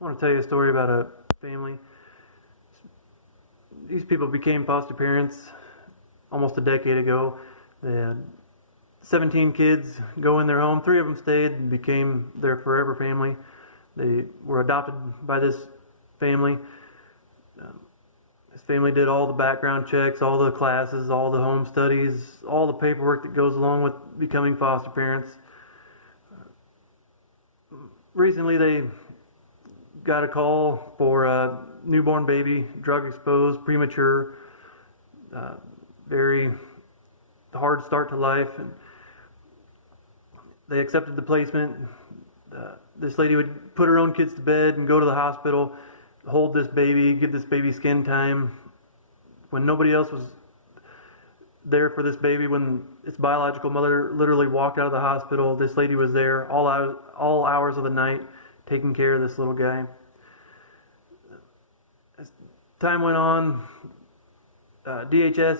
I want to tell you a story about a family. These people became foster parents almost a decade ago. They had 17 kids go in their home. 3 of them stayed and became their forever family. They were adopted by this family. This family did all the background checks, all the classes, all the home studies, all the paperwork that goes along with becoming foster parents. Recently, they got a call for a newborn baby, drug exposed, premature, very hard start to life. And they accepted the placement. This lady would put her own kids to bed and go to the hospital, hold this baby, give this baby skin time. When nobody else was there for this baby, when its biological mother literally walked out of the hospital, this lady was there all hours of the night taking care of this little guy. As time went on, DHS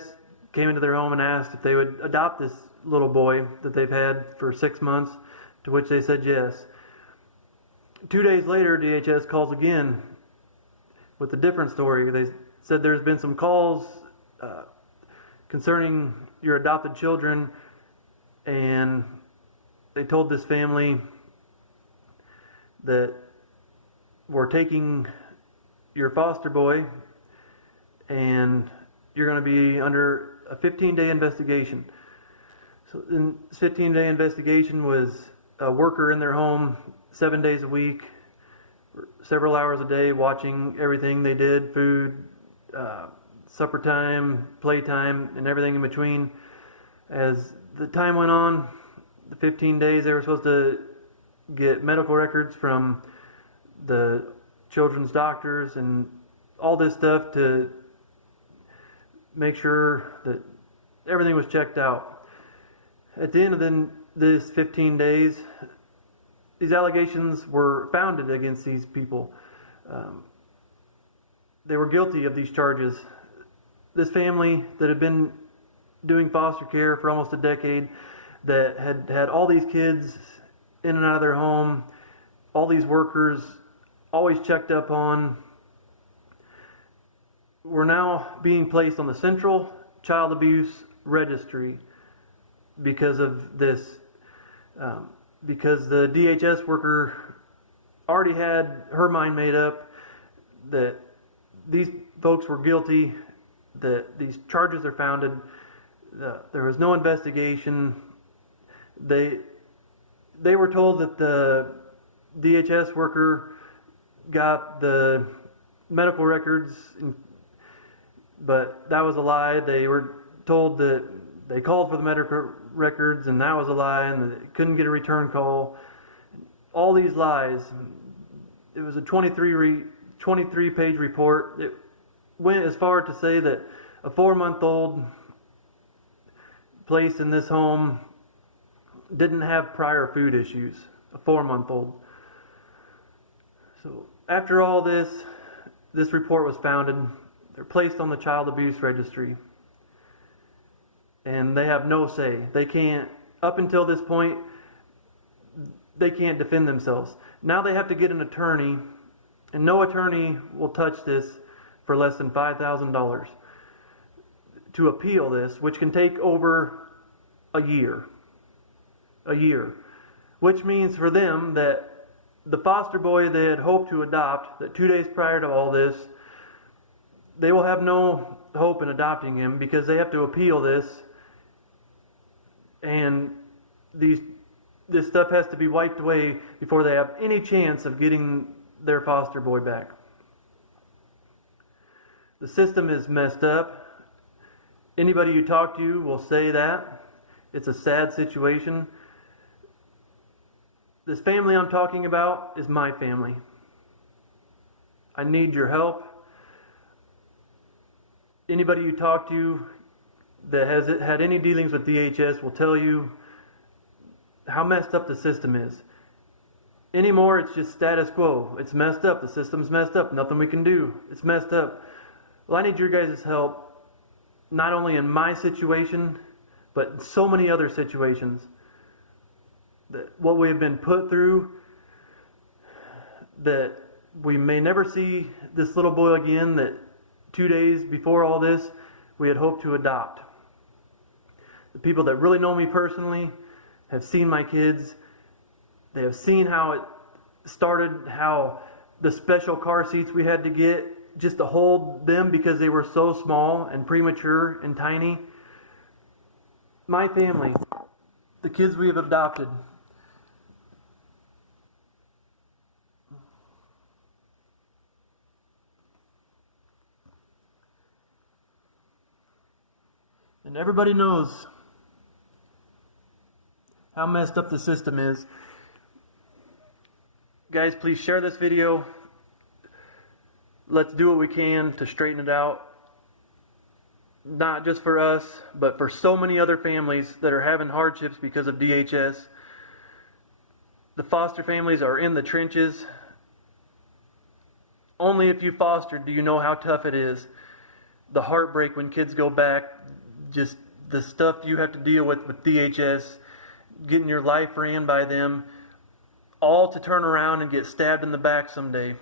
came into their home and asked if they would adopt this little boy that they've had for 6 months, to which they said yes. 2 days later, DHS calls again with a different story. They said there's been some calls concerning your adopted children, and they told this family that we're taking your foster boy and you're going to be under a 15-day investigation. So this 15-day investigation was a worker in their home 7 days a week, several hours a day, watching everything they did, food, supper time, playtime, and everything in between. As the time went on, the 15 days, they were supposed to get medical records from the children's doctors and all this stuff to make sure that everything was checked out. At the end of this 15 days, these allegations were founded against these people. They were guilty of these charges. This family that had been doing foster care for almost a decade, that had all these kids in and out of their home, all these workers always checked up on, were now being placed on the Central Child Abuse Registry because of this, because the DHS worker already had her mind made up that these folks were guilty, that these charges are founded. There was no investigation. They were told that the DHS worker got the medical records, but that was a lie. They were told that they called for the medical records, and that was a lie, and they couldn't get a return call. All these lies. It was a 23-page report. It went as far to say that a 4-month-old placed in this home didn't have prior food issues. A 4-month-old. So after all this report was founded. They're placed on the Child Abuse Registry, and they have no say. They can't, up until this point, they can't defend themselves. Now they have to get an attorney, and no attorney will touch this for less than $5,000 to appeal this, which can take over a year, which means for them that the foster boy they had hoped to adopt, that 2 days prior to all this, they will have no hope in adopting him because they have to appeal this, and this stuff has to be wiped away before they have any chance of getting their foster boy back. The system is messed up. Anybody you talk to will say that. It's a sad situation. This family I'm talking about is my family. I need your help. Anybody you talk to that has had any dealings with DHS will tell you how messed up the system is. Anymore, it's just status quo. It's messed up. The system's messed up. Nothing we can do. It's messed up. Well, I need your guys' help, not only in my situation, but in so many other situations. That what we have been put through, that we may never see this little boy again that 2 days before all this, we had hoped to adopt. The people that really know me personally have seen my kids. They have seen how it started, how the special car seats we had to get just to hold them because they were so small and premature and tiny. My family, the kids we have adopted, and everybody knows how messed up the system is. Guys, please share this video. Let's do what we can to straighten it out. Not just for us, but for so many other families that are having hardships because of DHS. The foster families are in the trenches. Only if you fostered do you know how tough it is. The heartbreak when kids go back, just the stuff you have to deal with DHS, getting your life ran by them, all to turn around and get stabbed in the back someday.